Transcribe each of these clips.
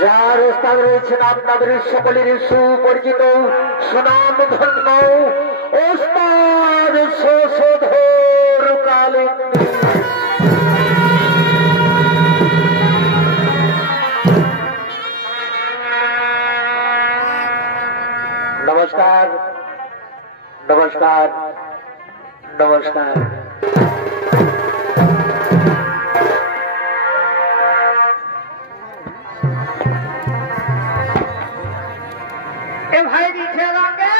যার স্থান রয়েছেন আপনাদের সকলের সুপরিচিত সুনাম ধন্য ওস্তাদ শশধর কালিন্দী। नमस्कार नमस्कार नमस्कार। भाई नीचे लागे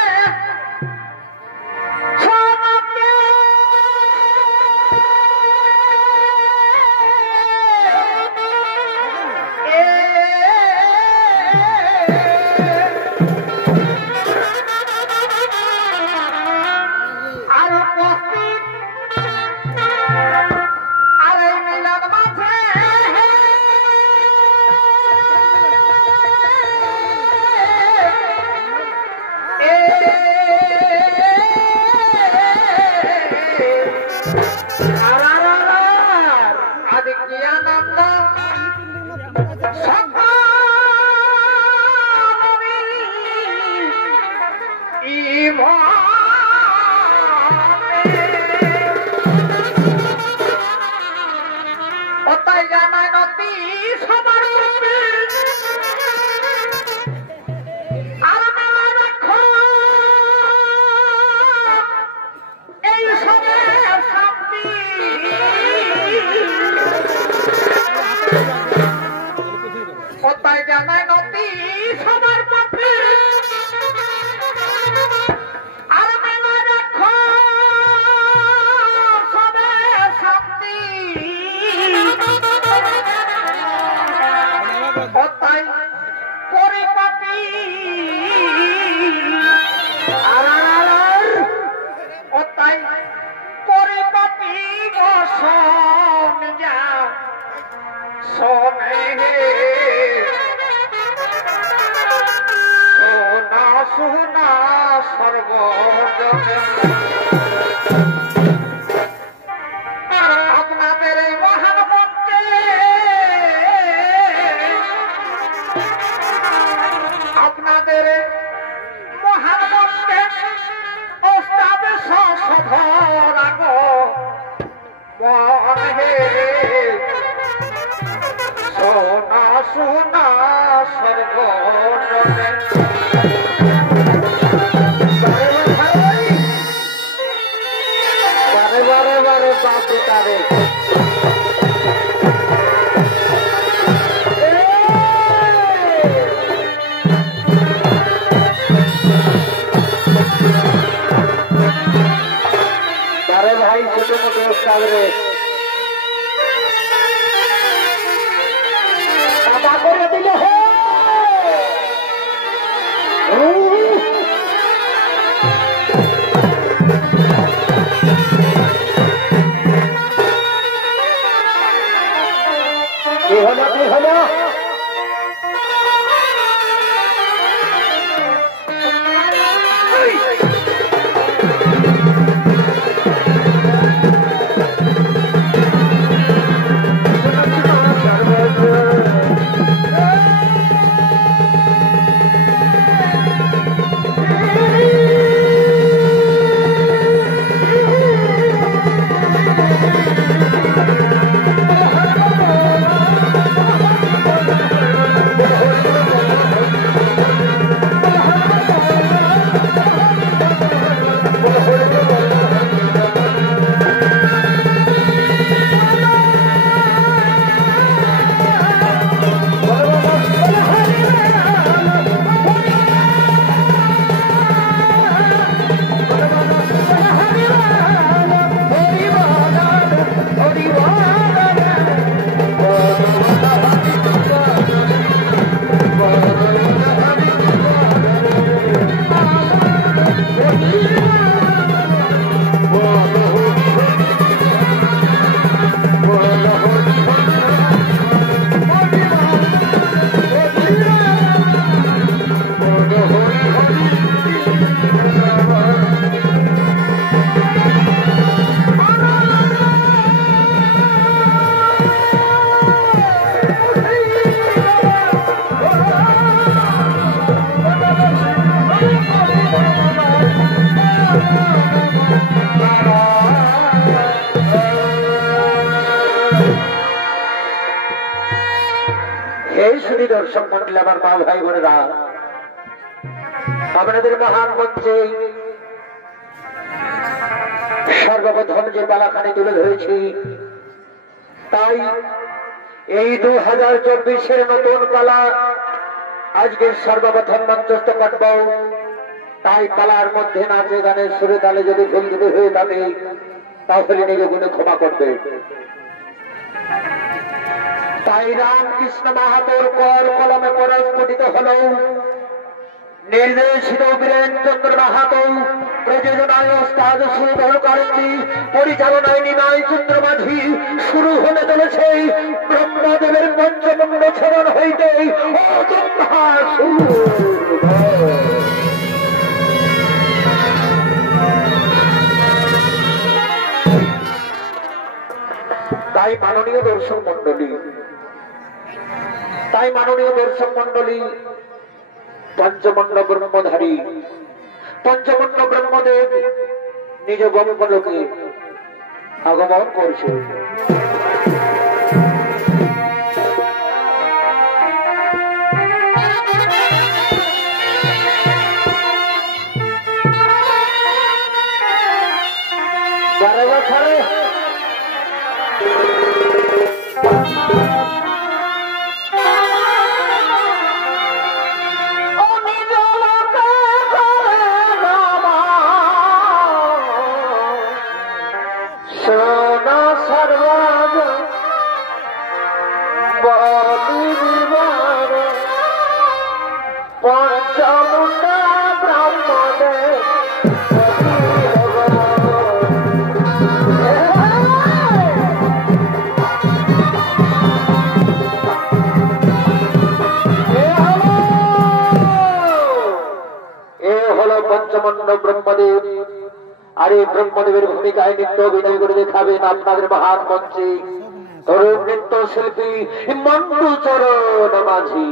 দর্শক মন্ডলী, আমার মা ভাই বোনেরা, আপনাদের মহান মঞ্চে সর্বপ্রথম যে পালাখানি তুলে ধরেছি, তাই এই 2024-এর নতুন পালা আজকের সর্বপ্রথম মঞ্চস্থ করব। তাই পালার মধ্যে নাচে গানের সুরে তালে যদি ভুল যদি হয়ে থাকে তাহলে নিজে গুণে ক্ষমা করবে। তাই রামকৃষ্ণ মাহাতোর কর কলমে পরস্ফুটিত হল নির্দেশিত বীরেন্দ্র মাহাতো, প্রযোজনায় ওস্তাদ সুধর কারণী, পরিচালনায় নিমাই চন্দ্র মাঝি। শুরু হতে চলেছে ব্রহ্মদেবের পঞ্চমুণ্ড ছেদন হইতে তাই মাননীয় দর্শক মন্ডলী, পঞ্চমণ্ড ব্রহ্মধারী পঞ্চমণ্ড ব্রহ্মদেব নিজ ব্রহ্মলোকে আগমন করছে। পঞ্চমণ্ড ব্রহ্মদেব, আর এই ব্রহ্মদেবের ভূমিকায় নৃত্য অভিনয় করে দেখাবেন আপনাদের মহান মঞ্চে তরুণ নৃত্য শিল্পী মন্টু চরণ মাঝি।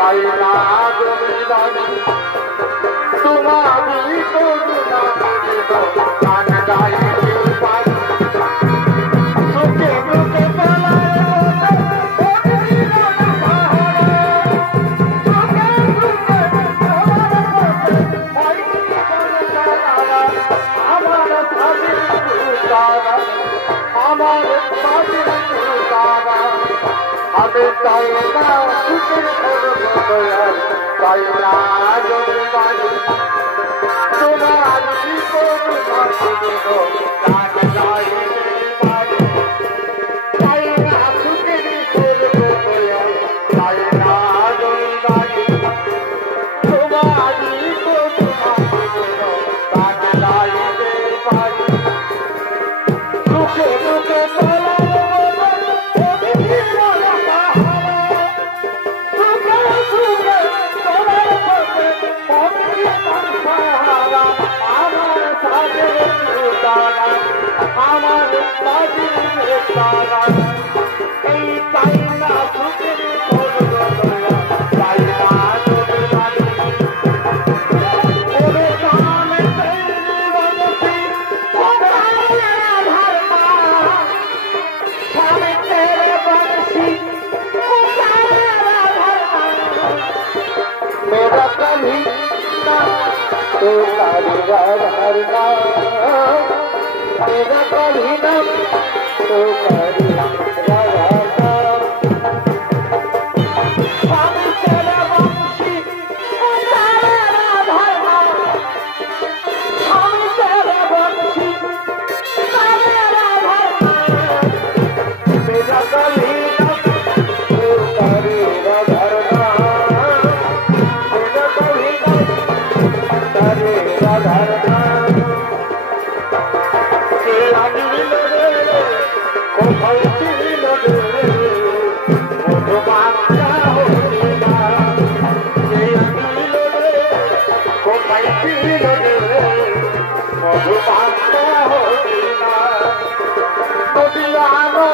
তাই না তোমারি Nodiano,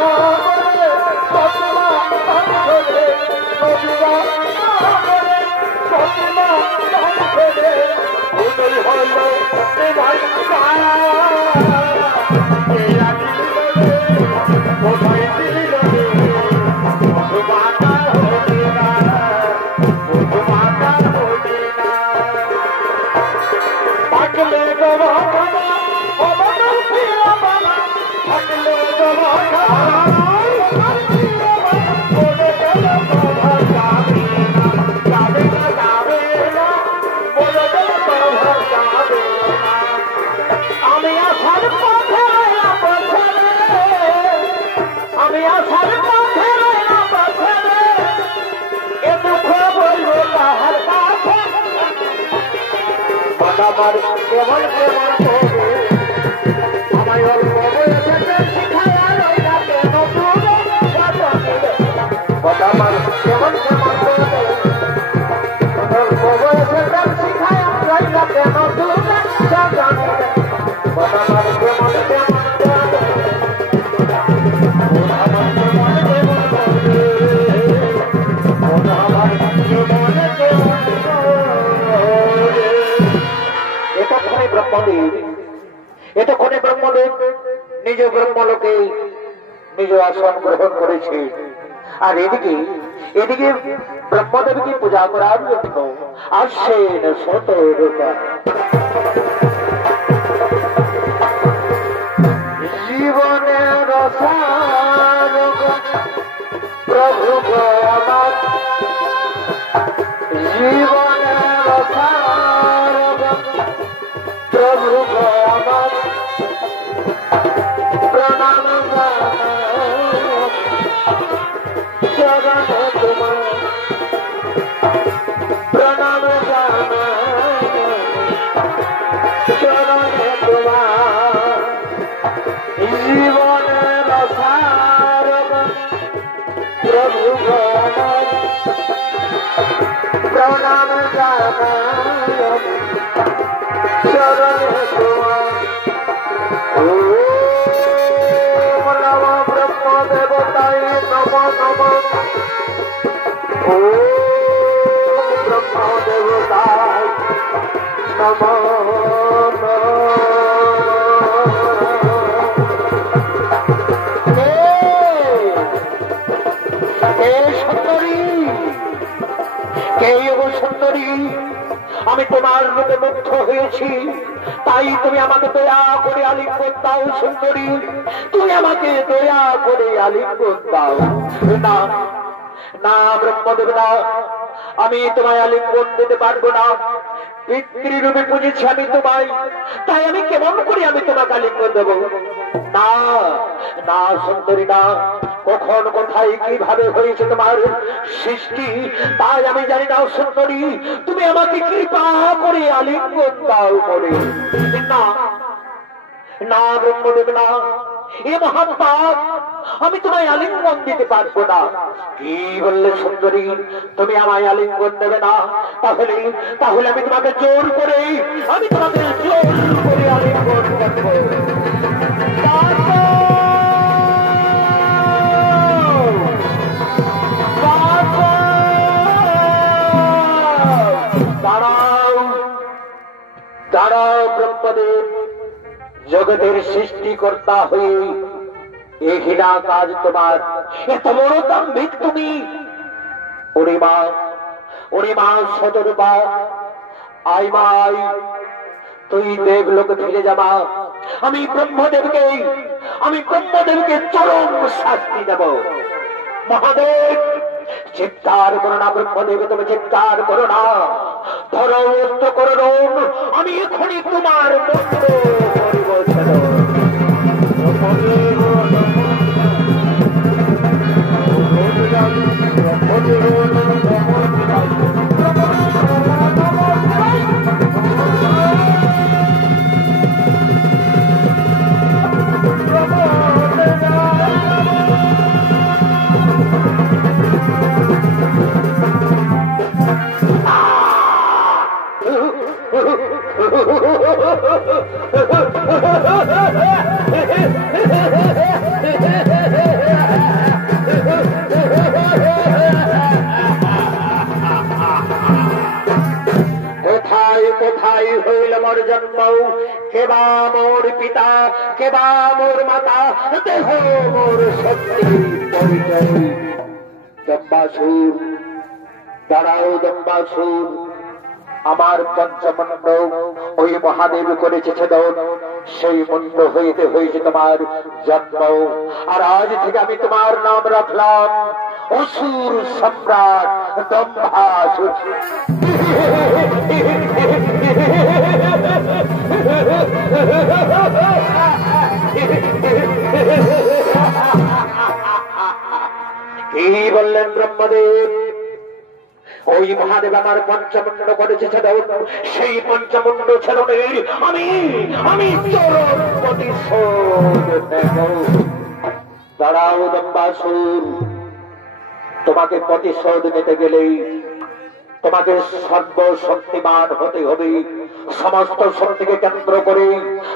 এতক্ষণে ব্রহ্মদেব নিজ ব্রহ্মলোকে নিজ আসন গ্রহণ করেছে। আর এদিকে এদিকে ব্রহ্মদেবকে পূজা করার জন্য আসছেন শতরূপা। জীবনের প্রভু আমার জীবনের প্রভু আমার প্রণাম চরণ তোমার প্রণাম চরণ তোমার জীবনের প্রভু আমার প্রণাম চরণ তোমার। ওম নম ব্রহ্ম দেবতায় নম নম। ওম ব্রহ্ম দেবতায় নম নম। সুন্দরী আমি তোমার রূপে মুগ্ধ হয়েছি, তাই তুমি আমাকে দয়া করে আলিঙ্গন দাও। সুন্দরী তুমি আমাকে দয়া করে আলিঙ্গন দাও। না না ব্রহ্মদেব না, আমি তোমায় আলিঙ্গন দিতে পারবো না। পিতৃরূপে বুঝেছি আমি তোমায়, তাই আমি কেমন করে আমি তোমাকে আলিঙ্গন দেবো? না না সুন্দরী না, কখন কোথায় কিভাবে হয়েছে তোমার সৃষ্টি তাই আমি জানি না। সুন্দরী তুমি আমাকে কৃপা করে আলিঙ্গন দাও করে। না না ব্রহ্মদেব না, এ মহান পাপ, আমি তোমায় আলিঙ্গন দিতে পারবো না। কি বললে সুন্দরী তুমি আমায় আলিঙ্গন দেবে না? তাহলে তাহলে আমি তোমাকে জোর করে আলিঙ্গন দেবো। দাঁড়াও ব্রহ্মদেব, জগতের সৃষ্টিকর্তা হয়ে এই হীরা কাজ তোমার, এত বড় দাম্ভিক তুমি। ওরে মা শতরূপা, আই মাই তুই দেবলোকে ফিরে যাবা। আমি ব্রহ্মদেবকে চরম শাস্তি দেব। মহাদেব চিৎকার করো না, ব্রহ্মদেব তুমি চিৎকার করো না, ধরো অস্ত্র করো, আমি এখনই তোমার মুক্ত হইল মোর জন্ম, কেবা মোর পিতা, কেবা মোর মাতা, দেহ মোর শক্তি পরিচয়। দম্বাসুর, দাঁড়াও দম্বাসুর, আমার পঞ্চমণ্ড ওই মহাদেব করেছে ছেদন, সেই মণ্ড হইতে হয়েছে তোমার জন্ম। আর আজ থেকে আমি তোমার নাম রাখলাম অসুর সম্রাট দম্বাসুর। কি বললেন ব্রহ্মদেব? ওই মহাদেব আমার পঞ্চমণ্ড করেছে ছেদন, সেই পঞ্চমণ্ড ছেদনের আমি চরম প্রতিশোধ নেব। দাঁড়াও দম্বাসুর, তোমাকে প্রতিশোধ নিতে গেলেই তোমাকে সর্বশক্তিমান হতে হবে। সমস্ত শক্তিকে কেন্দ্র করে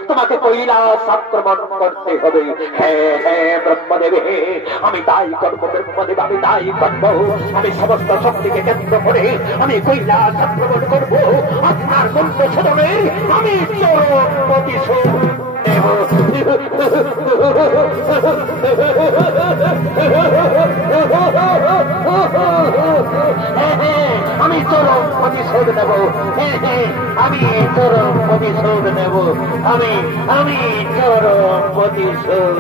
তোমাকে কৈলাস আক্রমণ করতে হবে। হ্যাঁ হ্যাঁ ব্রহ্মদেব, হে আমি তাই করবো ব্রহ্মদেব, আমি তাই করবো। আমি সমস্ত শক্তিকে কেন্দ্র করে আমি কৈলাস আক্রমণ করবো। আপনার মন্ত্র ছেদনে আমি চরম প্রতিশোধ নেব। আমি চরম প্রতিশোধ নেব, আমি চরম প্রতিশোধ নেব, আমি চরম প্রতিশোধ।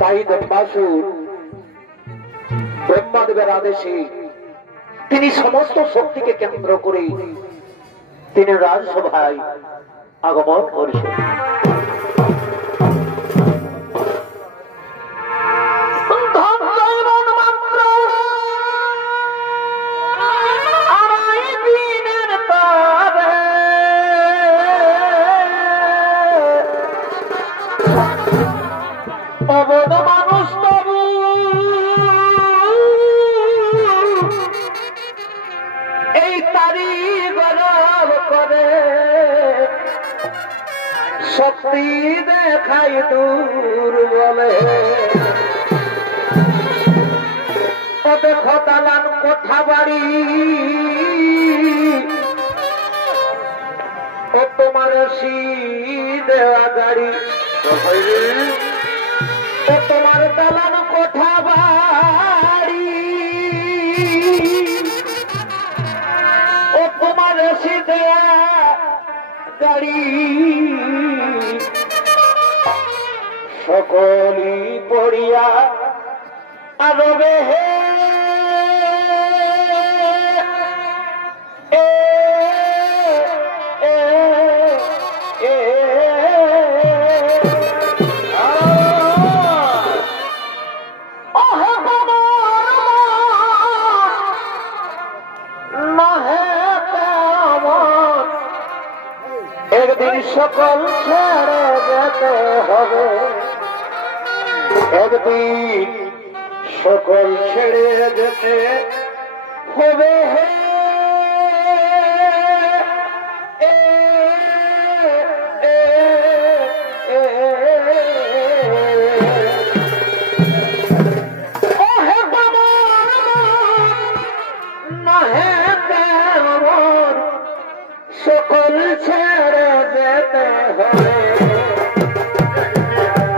তাই দম্বাসুর ব্রহ্মদেবের আদেশে তিনি সমস্ত শক্তিকে কেন্দ্র করে তিনি রাজসভায় আগমন করেছেন। শক্তি দেখাই দূর বলে দেখো দালান কোঠা বাড়ি, ও তোমার দেওয়া গাড়ি, ও তোমার দালান কোঠা বাড়ি, ও তোমার দেওয়া গাড়ি, সকলি পড়িয়া আরবে হে একদিন সকল ছেড়ে যেতে হবে, একদিন সকল ছেড়ে যেতে হবে। সকল ছেড়ে যেতে হবে, সকল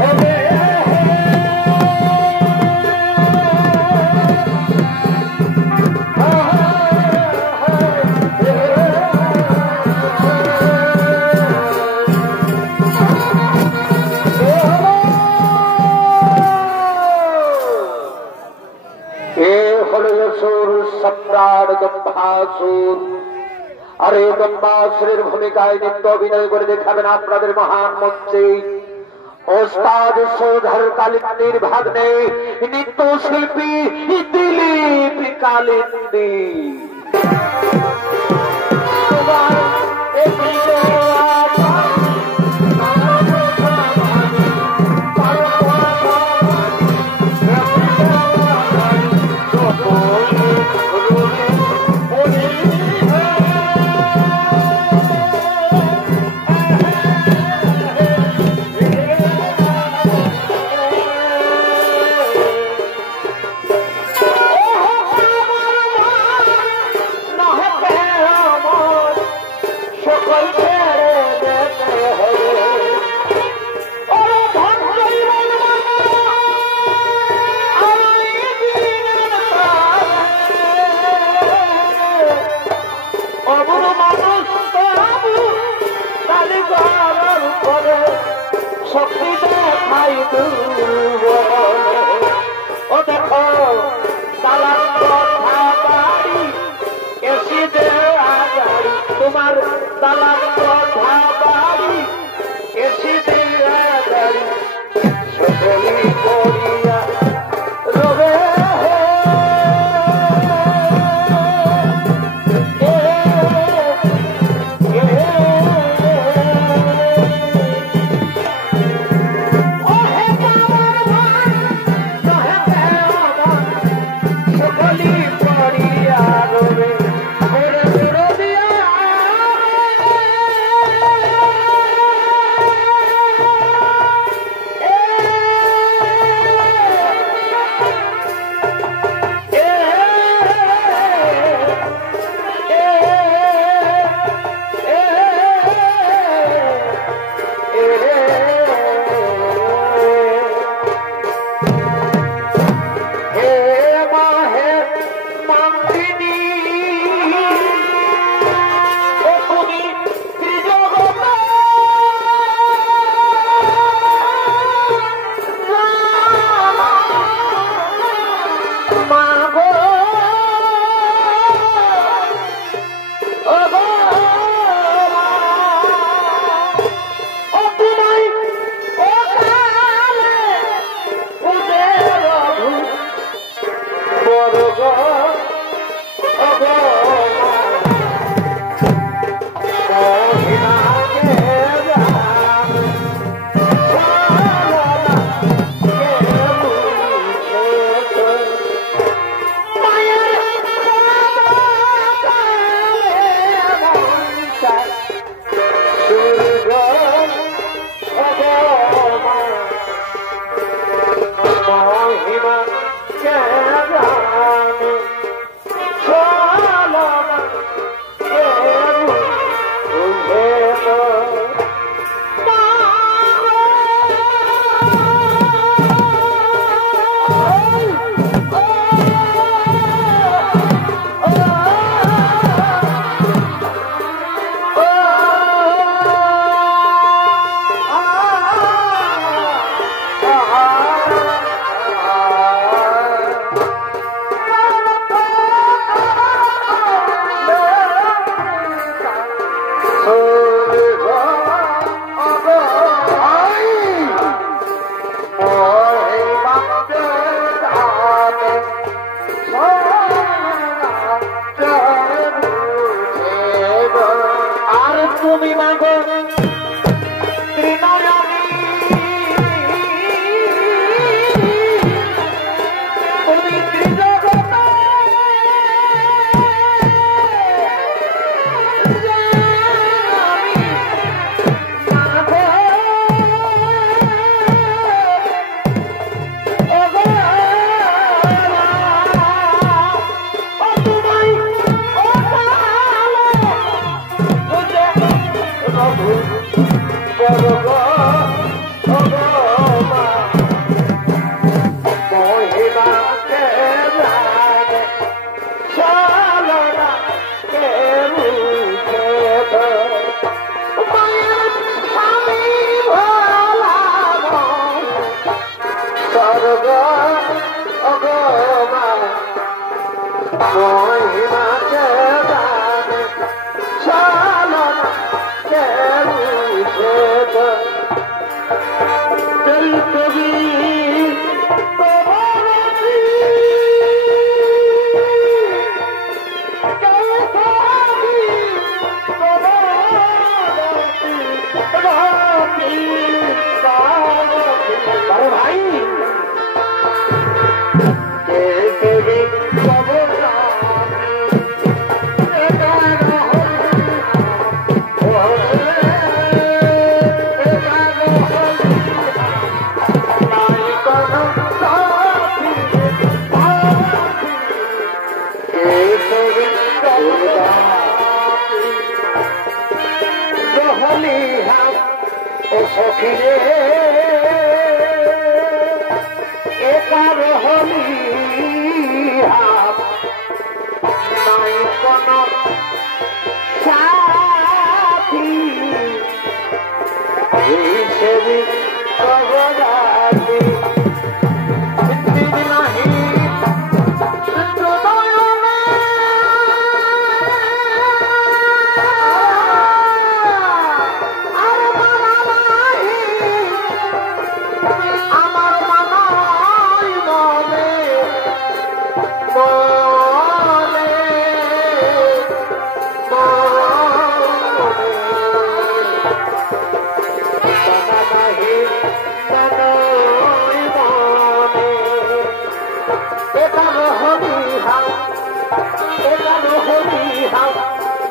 হবে। সম্রাট দম্বাসুর। আর এই দম্বাসুরের ভূমিকায় নৃত্য অভিনয় করে দেখাবেন আপনাদের মহান মঞ্চে ওস্তাদ সৌধর কালিন্দির ভাগ্নে নৃত্য শিল্পী দিলীপ কালিন্দি। ও দেখো তালার কথা বাড়ি এসে দেওয়া গাড়ি তোমার তালার কথা বাড়ি এসে দেওয়া গাড়ি সকলি করিয়া রবে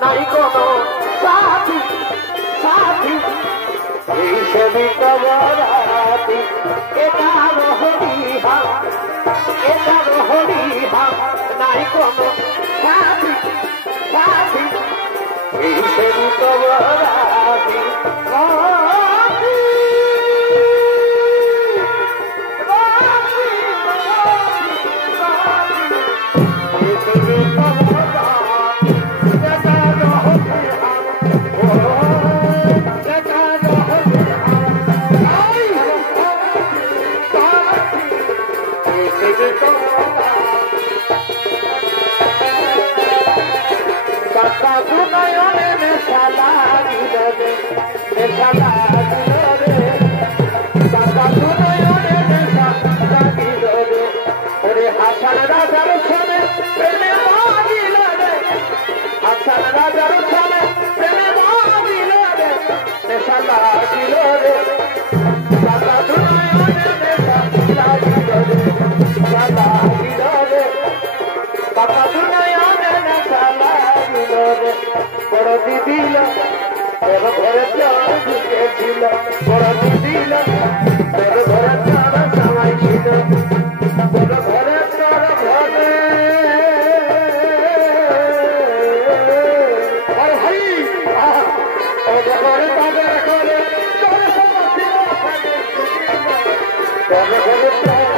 নাই কোনো সাথী সাথী এই সেবিত বরাতি এটা রহরিহা নাই কোনো সাথী সাথী এই সেবিত বরাতি বড় দিদিল তোর ঘরে চাল ঢুকেছিল বড় দিদিল তোর ঘরে চাল সবাই ছিল তোর ঘরে তোর ঘরে ভাই ওদের ঘরে তাদের ঘরে তোর ঘরে তোর সবাই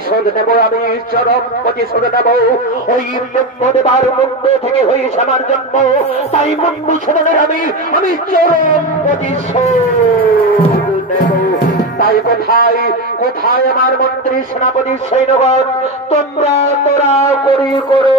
প্রতিশোধ নেব আমি চরম প্রতিশোধ নেব ওই দেবার মুন্ড থেকে হয়েছে আমার জন্ম তাই মুন্ডু ছোড়নের আমি চরম প্রতিশোধ নেব তাই কোথায় কোথায় আমার মন্ত্রী সেনাপতি সৈন্যগণ তোমরা তোরা করি করো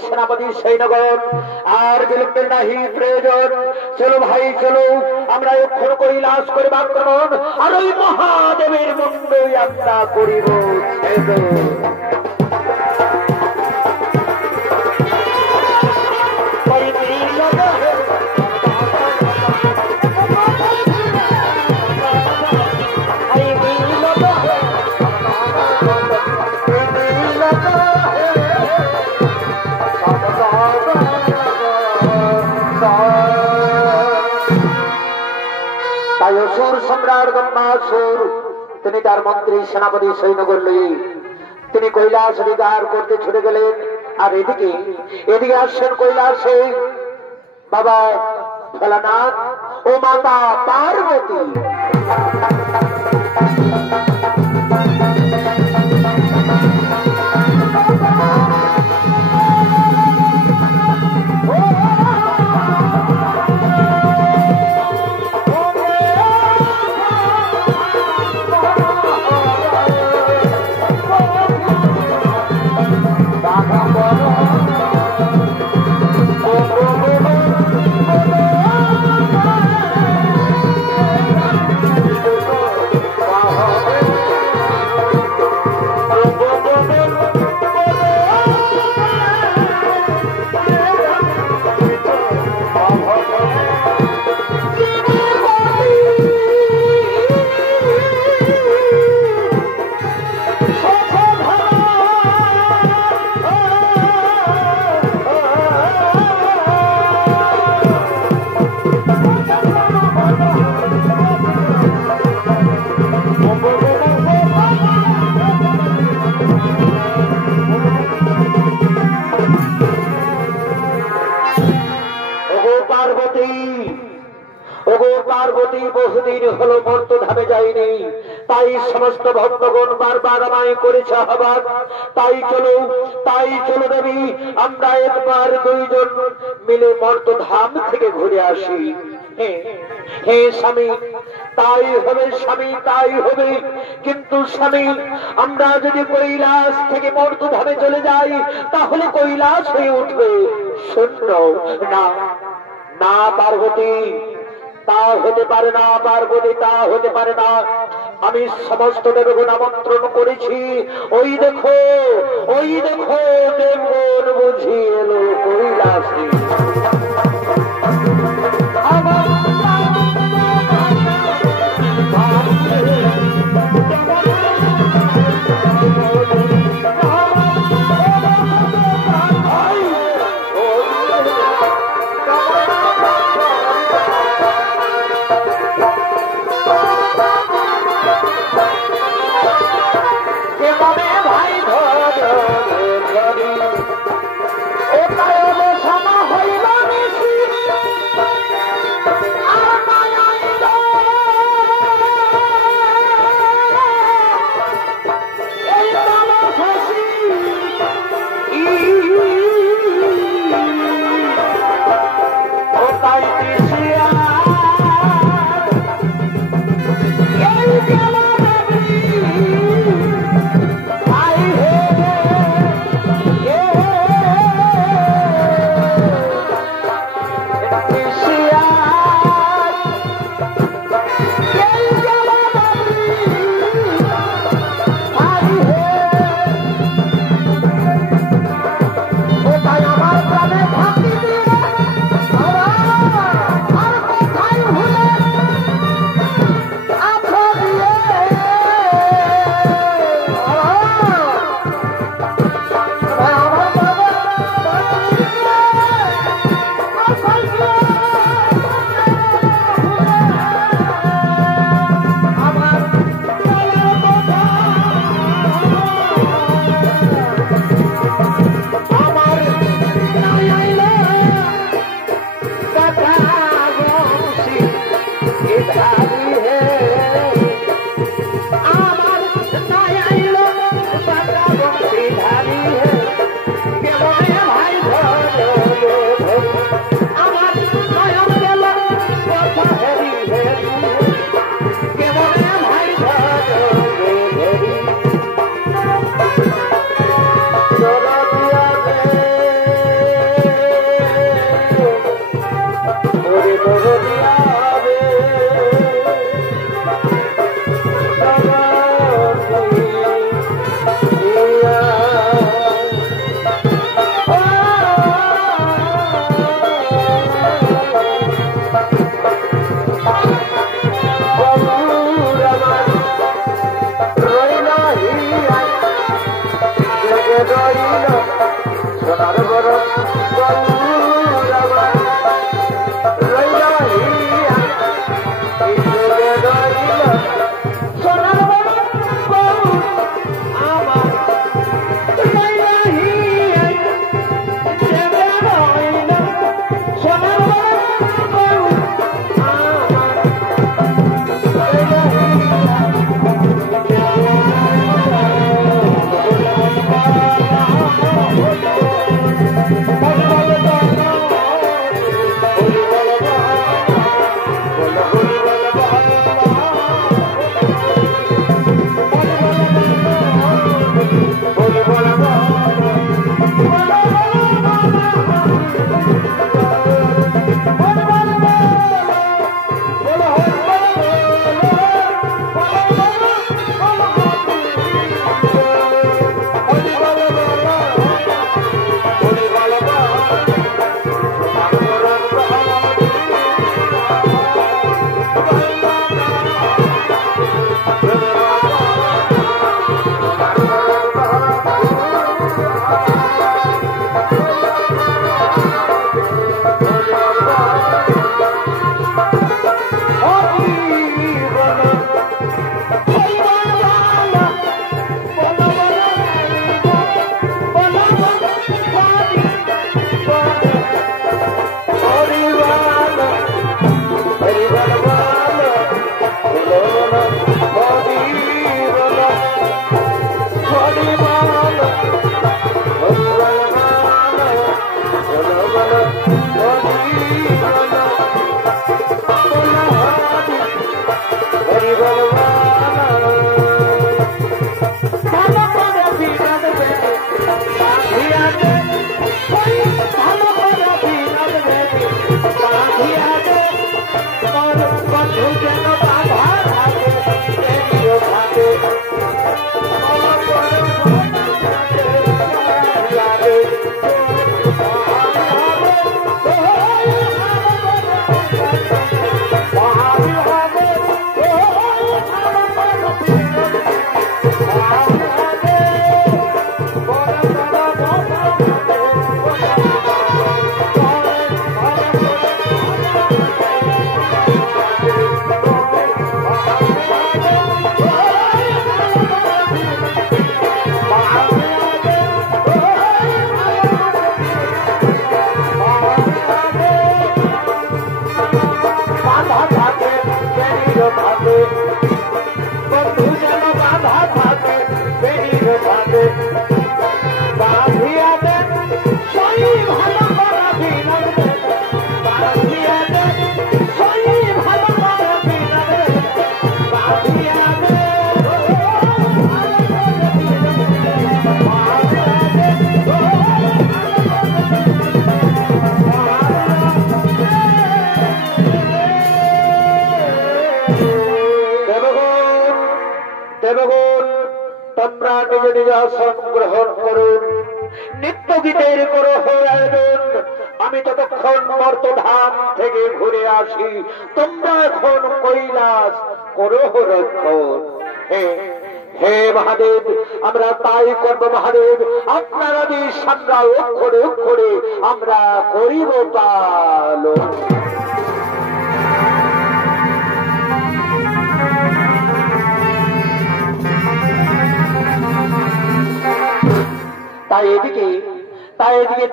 सेनापति सैनगण और विलम्बे नहीं प्रयोजन चलो भाई चलो আমরা এক্ষণ কৈলাস করিব আক্রমণ আর ওই মহাদেবের মুন্ড যাত্রা করিব सम्राट गंगासुर मंत्री सेनापति सैन्यगण लिये कैलास अधिकार करते छुटे गेलेन और एदिके आसेन कैलासे बाबा भोलानाथ ओ माता पार्वती বহুদিন হলো মর্তধামে যায়নি তাই সমস্ত ভক্তগণ বারবার আমায় করেছে আহ্বান তাই চলো দেবী আমরা একবার দুইজন মিলে মর্তধাম থেকে ঘুরে আসি হে স্বামী তাই হবে কিন্তু স্বামী আমরা যদি কৈলাস থেকে মর্তধামে চলে যাই তাহলে কৈলাস হয়ে উঠবে শূন্য না না পার্বতী তা হতে পারে না পার্বতী তা হতে পারে না আমি সমস্ত দেবগণ আমন্ত্রণ করেছি ওই দেখো দেবগণ বুঝি এলো কৈলাসে भाई धर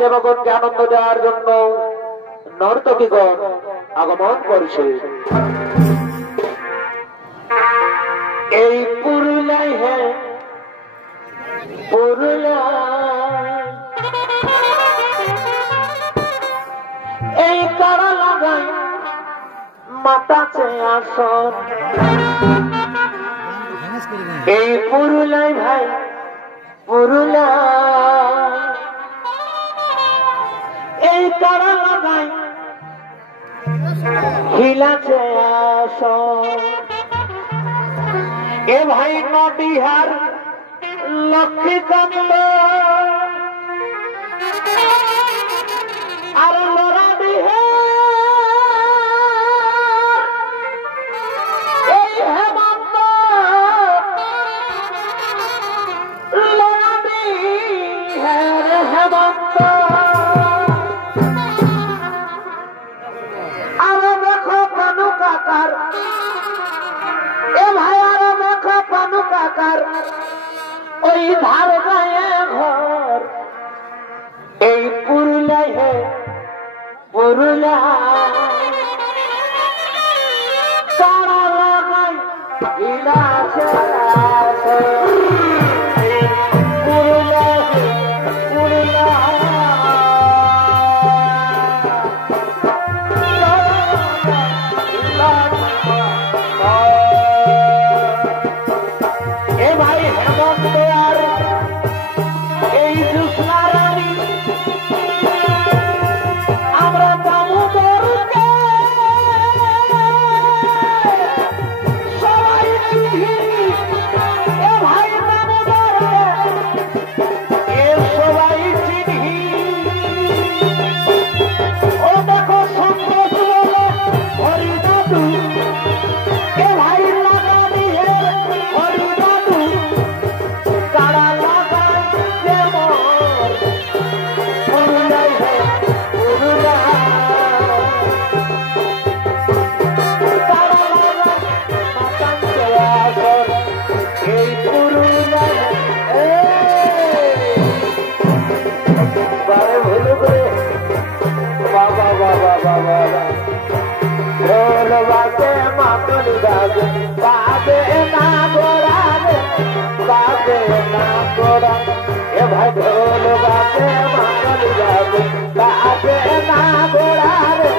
দেবগণকে আনন্দ দেওয়ার জন্য নর্তকীগণ আগমন করছে। এই পুরুলাই হ্যাঁ পুরুলাই এই তারা লাগাই মাতাছে আসন। এই পুরুলাই ভাই পুরুলাই এই তারা লাগাই হিলাছে আসন। এ ভাই নবিহার লক্ষ্মীকান্ত আর লড়া বিহার এই হেমন্ত লড়া বিহার হেমন্ত है पुरुला तारा लगाई इला चला पुरुला पुरुला ए भाई हेमंत यार এই জুসনা রানী আমরা দামোদরকে সবাই চিনি এ ভাই দামোদরকে এ সবাই চিনি ও দেখো সন্তোষ বলে হরি দাদু এ ভাই লাগা দিয়ে হরি দাদু তারা बाबे ना गोरा रे बाबे ना गोरा ए भाई ढोल बाबे मांगल जाबे बाबे ना गोरा रे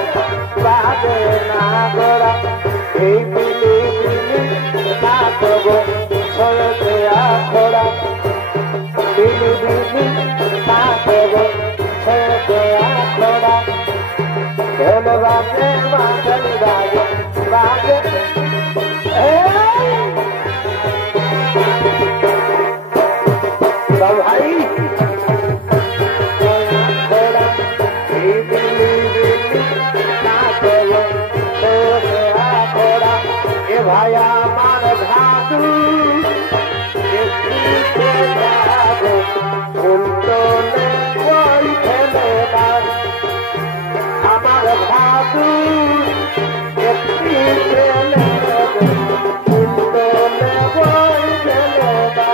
बाबे ना गोरा ए मिली मिली ना तबो सोए आखोड़ा मिली मिली ना तबो सोए आखोड़ा ढोल बाबे मांगल जाबे बाबे भाई भाया मार भादू उल्टो ने कोई खेलेगा हमार भादू उल्टो ने कोई खेलेगा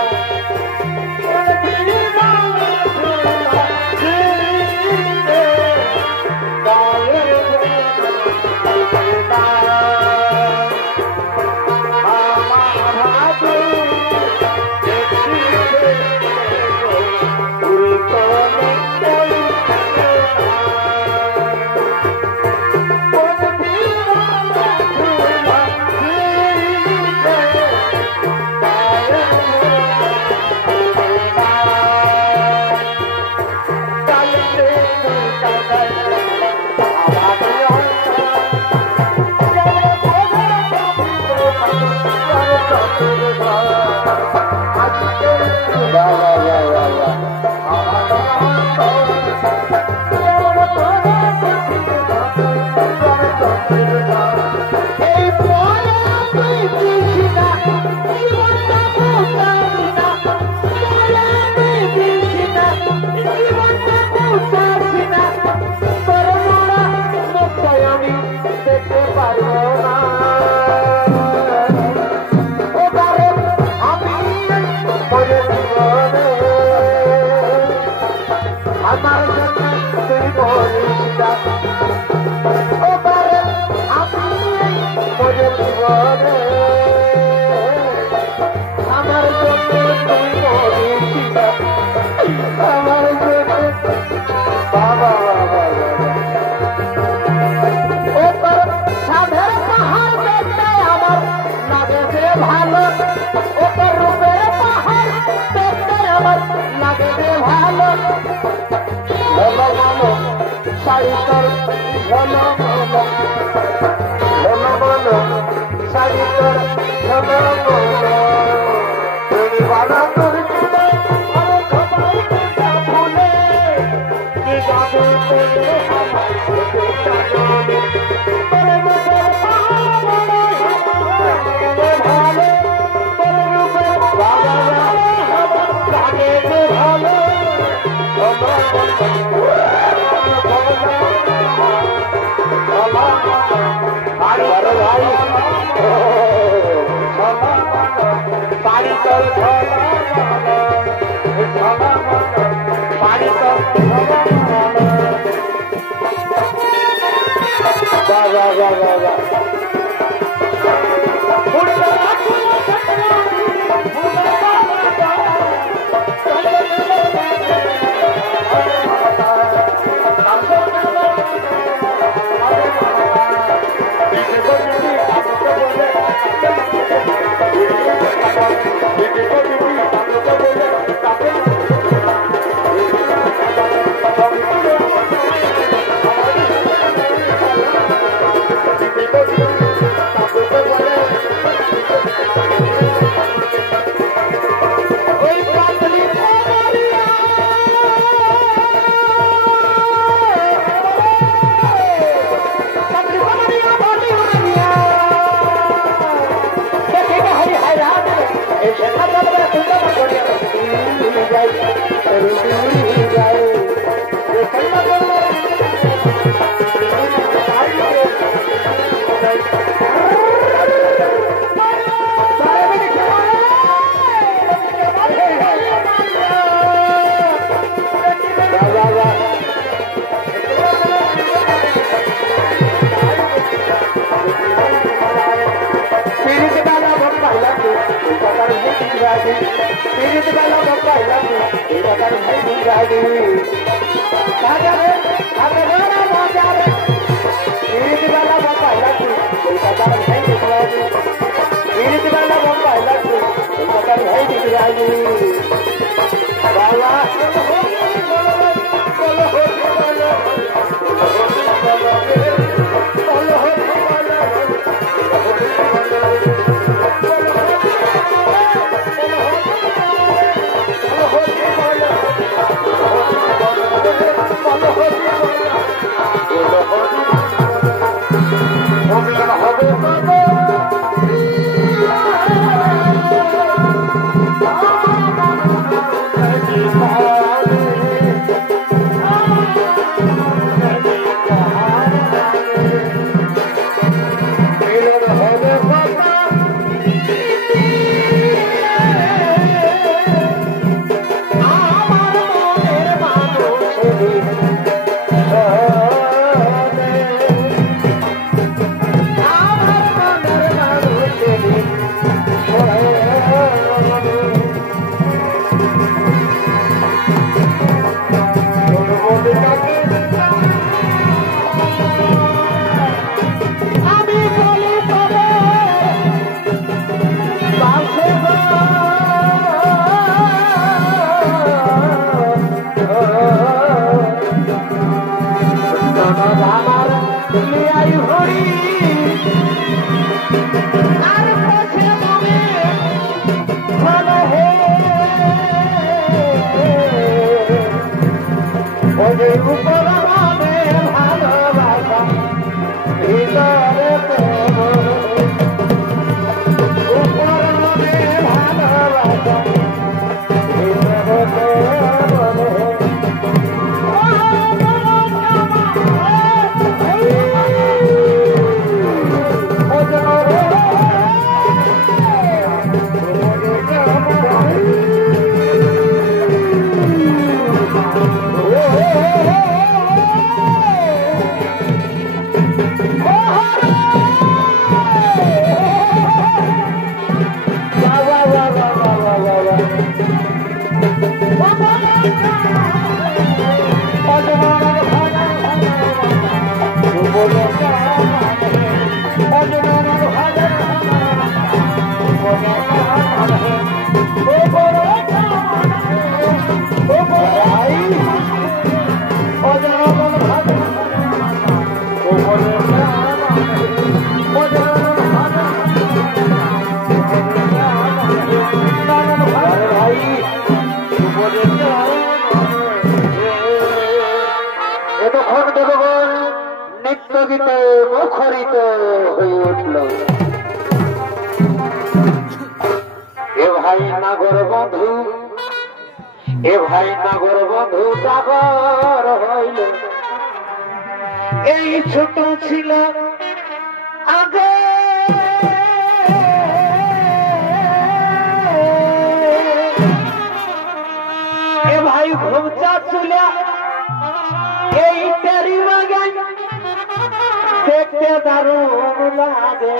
দেখতে দারুণ লাগে।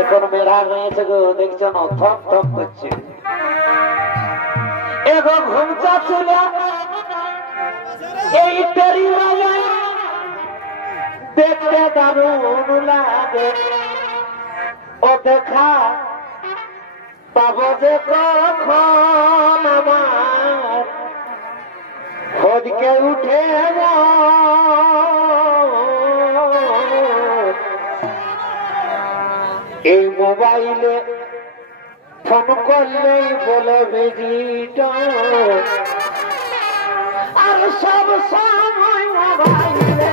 এখন মেয়েরা হয়েছে গো, দেখছো না থপ থপ করছে। এখন ঘুমটা ছিল এই তেরি লাগায় দেখতে দারুণ লাগে। ও দেখা পাবো যে কখন আমার খোঁজকে উঠে এই মোবাইলে ফোন করলেই বলে ভিজিটা আর সব সময় মোবাইলে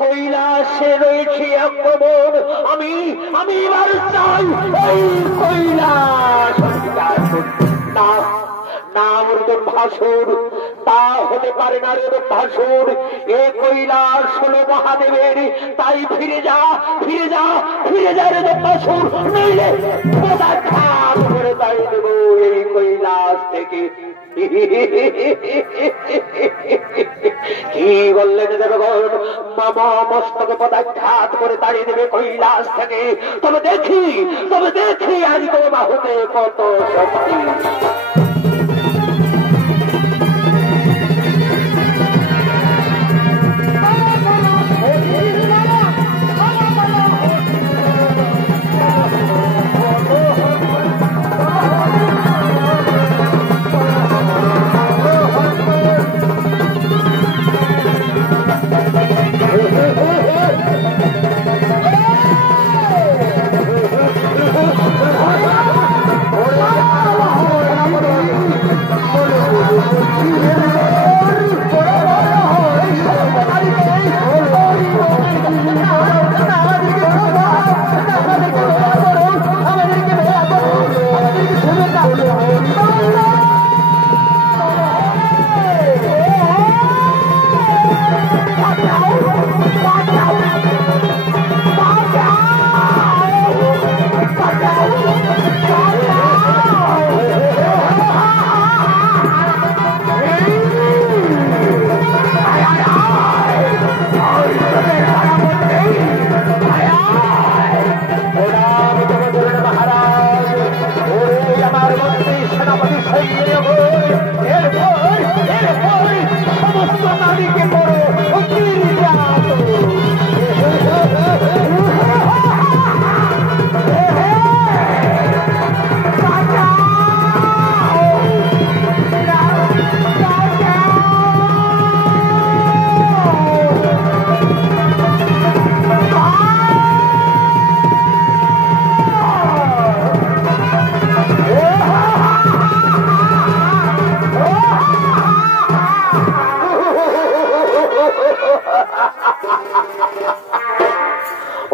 কৈলাসে রয়েছে আক্রমণ। আমি এবার চাই ওই কৈলাস নাম রোদন ভাসুর, তা হতে পারে না রোদন ভাসুর। এ কৈলাস হলো মহাদেবের, তাই ফিরে যা ফিরে যা ফিরে যা রোদন ভাসুর, নইলে খান করে তাই দেব এই কৈলাস থেকে। কি বললেন দেবগণ? মামা মস্তকে পদাঘাত করে তাড়িয়ে দেবে কৈলাস থেকে। তবে দেখি আজ তো বাহুতে কত শক্তি।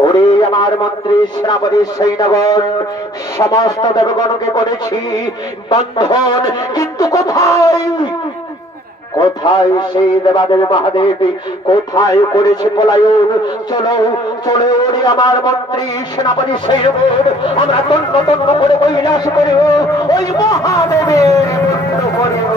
ওরে আমার মন্ত্রী সেনাপতি সৈন্যগণ, সমস্ত দেবগণকে করেছি বন্ধন, কিন্তু কোথায় সেই দেবাদেব মহাদেব? কোথায় করেছে পলায়ন? চলো চলো ওরে আমার মন্ত্রী সেনাপতি সৈন্যগণ, আমরা তন্ন তন্ন করে কৈলাস করিব, ওই মহাদেবের মন্ত্র করিব।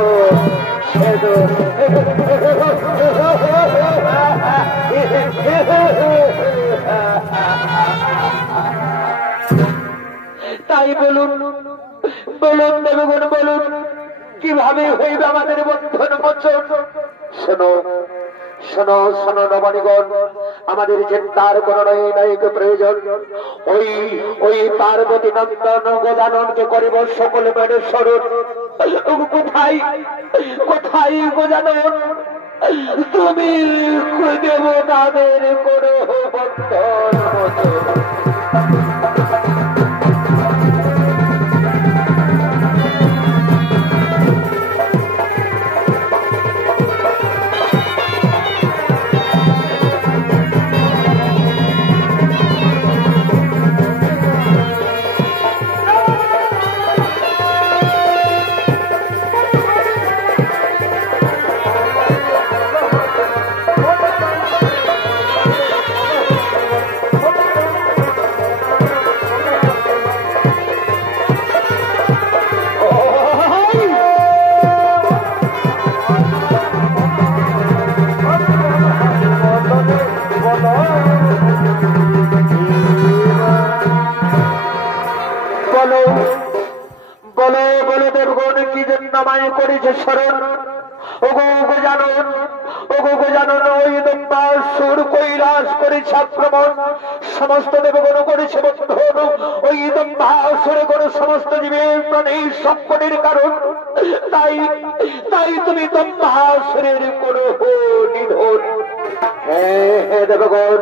তাই বলুন দেবগণ, বলুন কিভাবে হইবে আমাদের বন্ধন মোচন? শোনো শোনো নবনিগণ, আমাদের চিন্তার কোন নৈক প্রয়োজন। ওই ওই পার্বতী নন্দন গজাননকে করিব সকলে মেনে স্মরণ। কোথায় কোথায় গজানন? তুমি দেবতাদের করো বন্ধন মতো। করেছে স্মরণ। ওগো গজানন, ওগো গজানন, ওই দম্বাসুর কৈলাস করেছে আক্রমণ, সমস্ত দেবগণ করেছে বন্ধন। ওই দম্বাসুরে কোন সমস্ত জীবের প্রাণী সংকটের কারণ। তাই তাই তুমি দম্বাসুরের কোন নিধন। হ্যাঁ দেবগণ,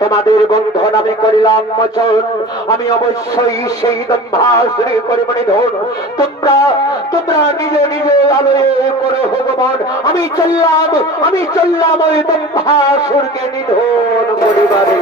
তোমাদের বন্ধন আমি করিলাম মোচন। আমি অবশ্যই সেই দম্ভাসুরে করিব নিধন। তোমরা তোমরা নিজে নিজে আলোয় করো ভগবান। আমি চললাম ওই দম্ভাসুরকে নিধন করিবারে।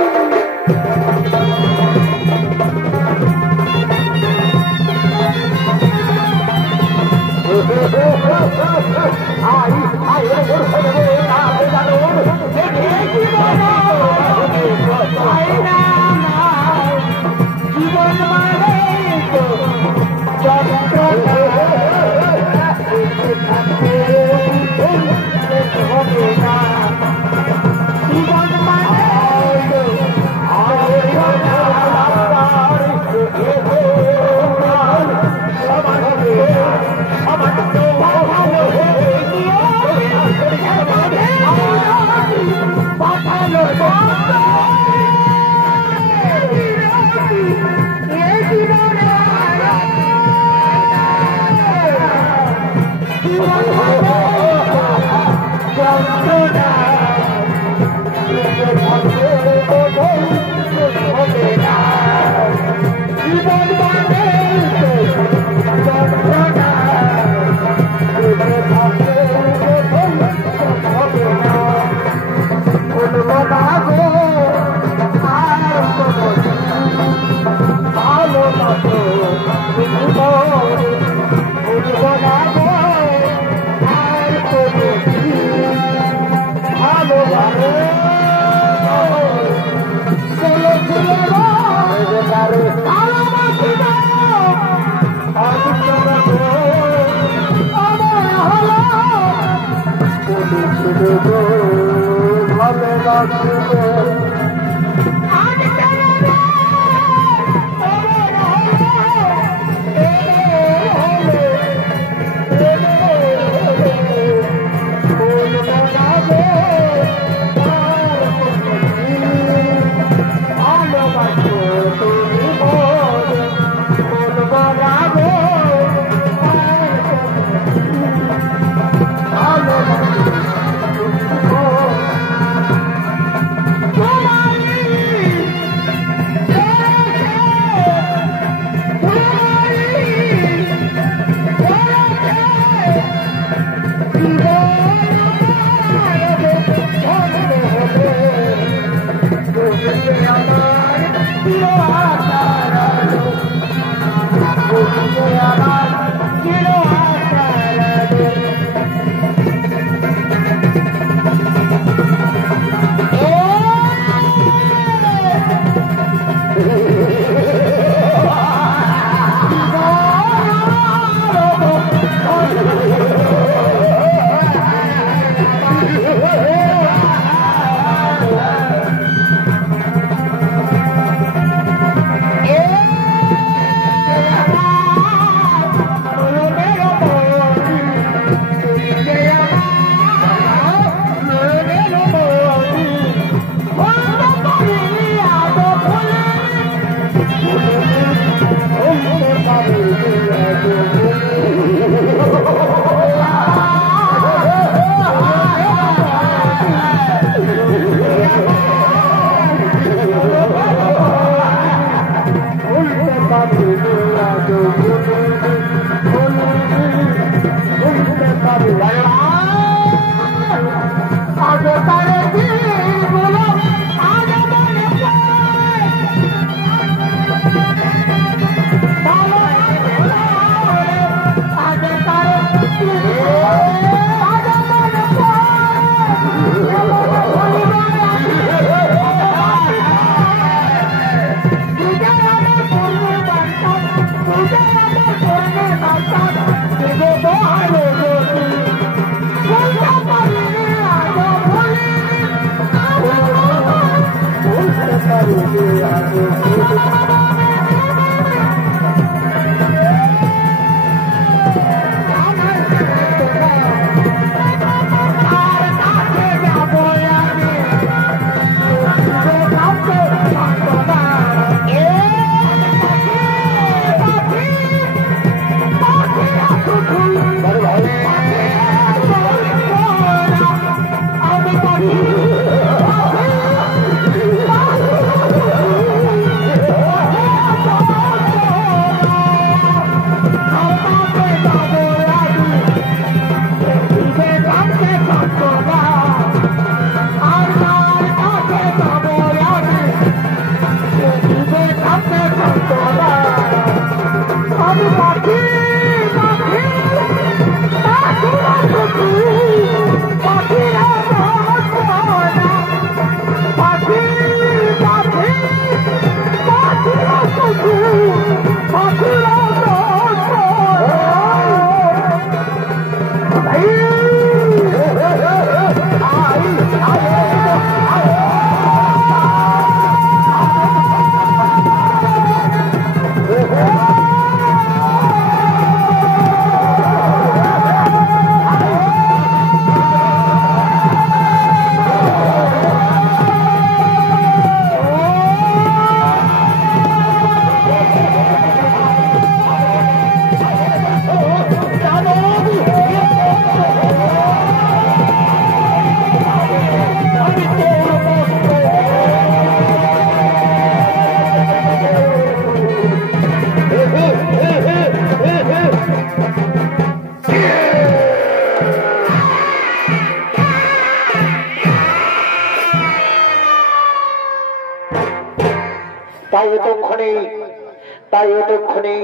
তাই এতক্ষণে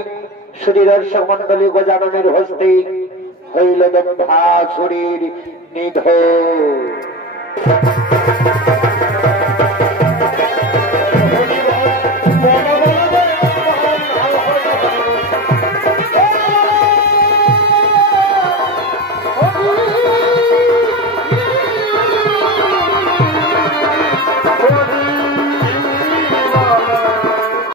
শ্রী দর্শক মন্ডলী গজাননের হস্তে হইল দম্ভাসুরীর নিধন।